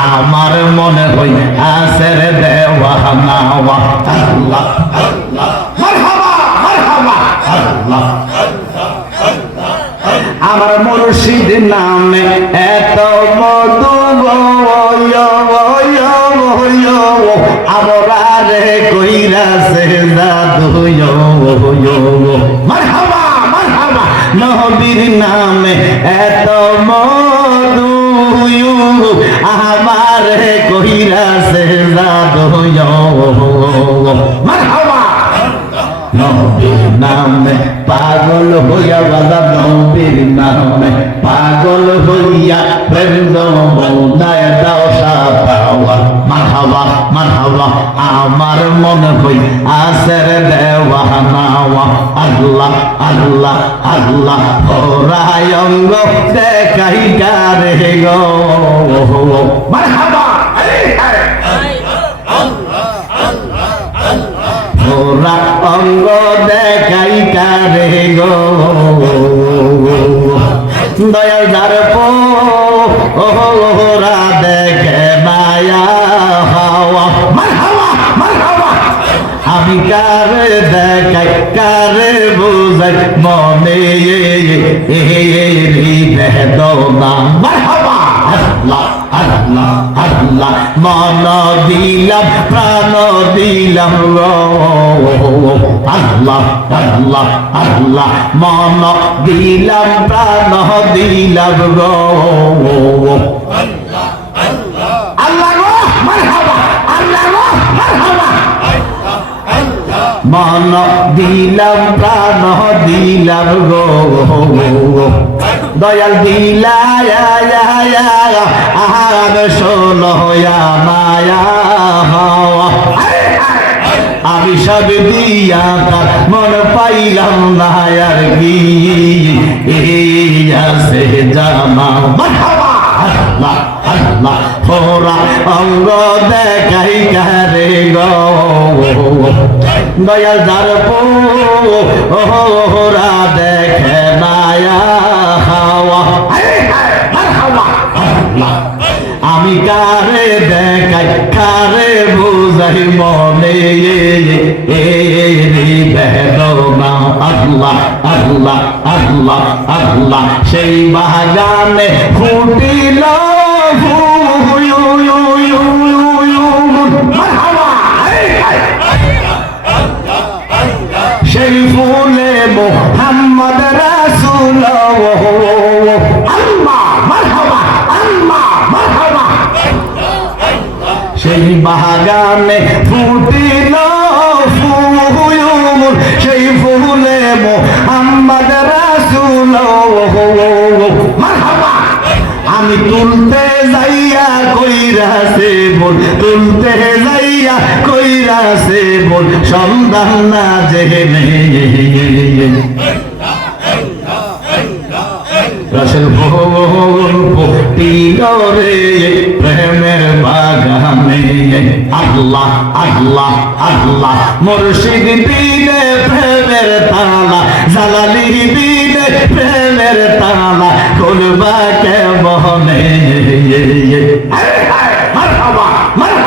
আমার মনে হই আসের দেওয়া নাওয়া আল্লাহ আল্লাহ আমার মুর্শিদ নামে এত মধু আমরা কইরা সে জাদু মারহাবা মারহাবা। নবীর নামে এত মধু আমার রে কইরা সে নবীর নামে পাগল হইয়া বাবা নবীর নামে পাগল হইয়া প্রেম জমায় দাও সাপাওয়া মারহাবা মারহাবা, আমার মনে হই আসের দেওয়া নাওয়া আল্লাহ আল্লাহ আল্লাহ ওরাই অঙ্গ দেখাই গো। অঙ্গ দেখাই কারে গো দয়াল যার ওরা দেখে মায়া হাওয়া আমি কারে দেখাই কারে বুঝাই মনে বেদনা আল্লাহ আল্লাহ আল্লাহ মন দিলাম প্রাণ দিলাম আল্লাহ আল্লাহ আল্লাহ মন দিলাম প্রাণ দিলাম মন দিলাম, প্রাণ দিলাম গো। দয়াল দিলায়া আহার শোনো মায়া আমি সব দিয়া মন পাইলাম আর কি। এই আছে জামা। অঙ্গ দেখাই কারে গো। দয়াল যার হোরা দেখে মায়া। কারে দেখাই কারে বুঝাই মনে? আল্লাহ আল্লাহ আল্লাহ। সেই বাগানে ফুটিল সেই বাগানে ফুটিল ফুল সেই ফুলে মোহাম্মদ রাসূল আমি তুলতে যাইয়া কইরাছে বল তুলতে যাইয়া কইরাছে বল সন্ধান না জেনে রসের ভোর রে প্রেমের বাগানে। আল্লাহ আল্লাহ আল্লাহ। মুর্শিদ দিলে প্রেমের তালা, জালালি দিলে প্রেমের তালা, খুলবা কে মহনে মারহাবা মারহাবা।